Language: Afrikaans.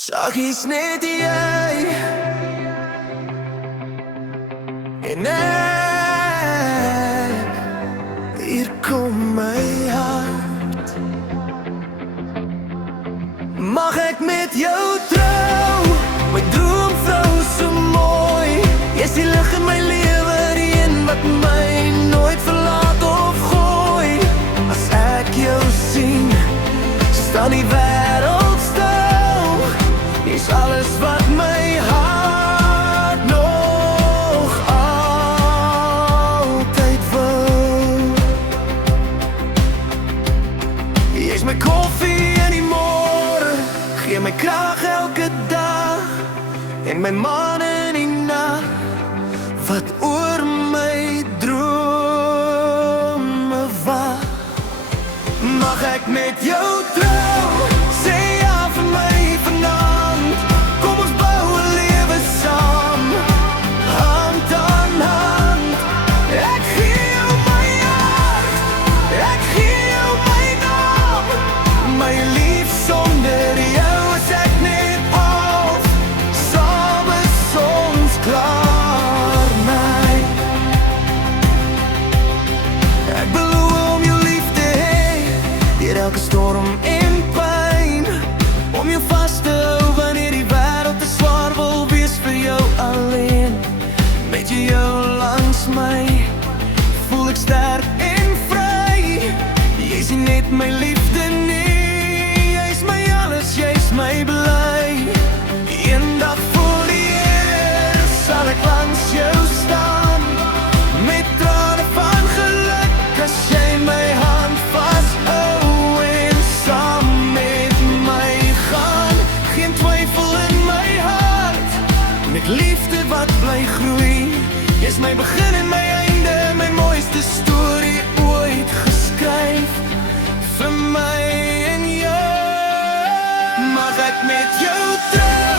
Saggies net jy en ek, hier kom my hart. Mag ek met jou trou, my droomvrou so mooi. Jy's die lig in my lewe, die een wat my nooit verlaat of gooi. As ek jou sien, staan die wêreld stil. Jy's alles wat my hart nog altyd wil. Jy's my koffie in die môre, gee my krag elke dag, en my maan in die nag, wat oor my drome wag. Mag ek met jou trou, sê ja vir my vanaand. Kom ons bou 'n lewe saam, hand aan hand. Ek gee jou my hart, ek gee jou my naam. My lief, sonder jou is ek net half. Saam is ons klaar, my. Ek beloof om jou lief te hê, deur elke storm en pyn. Om jou vas te hou wanneer die wêreld te swaar wil wees vir jou alleen. Met jou langs my, voel ek sterk en vry. Jy's nie net my liefde nie, jy's my alles, jy's my bly. Eendag voor die Here sal ek langs jou staan, met trane van geluk, as jy my hand vashou en saam met my gaan. Geen twyfel in my hart, met liefde wat bly groei. Jy's my begin en my einde, my mooiste storie ooit geskryf. Vir my en jou, mag ek met jou trou.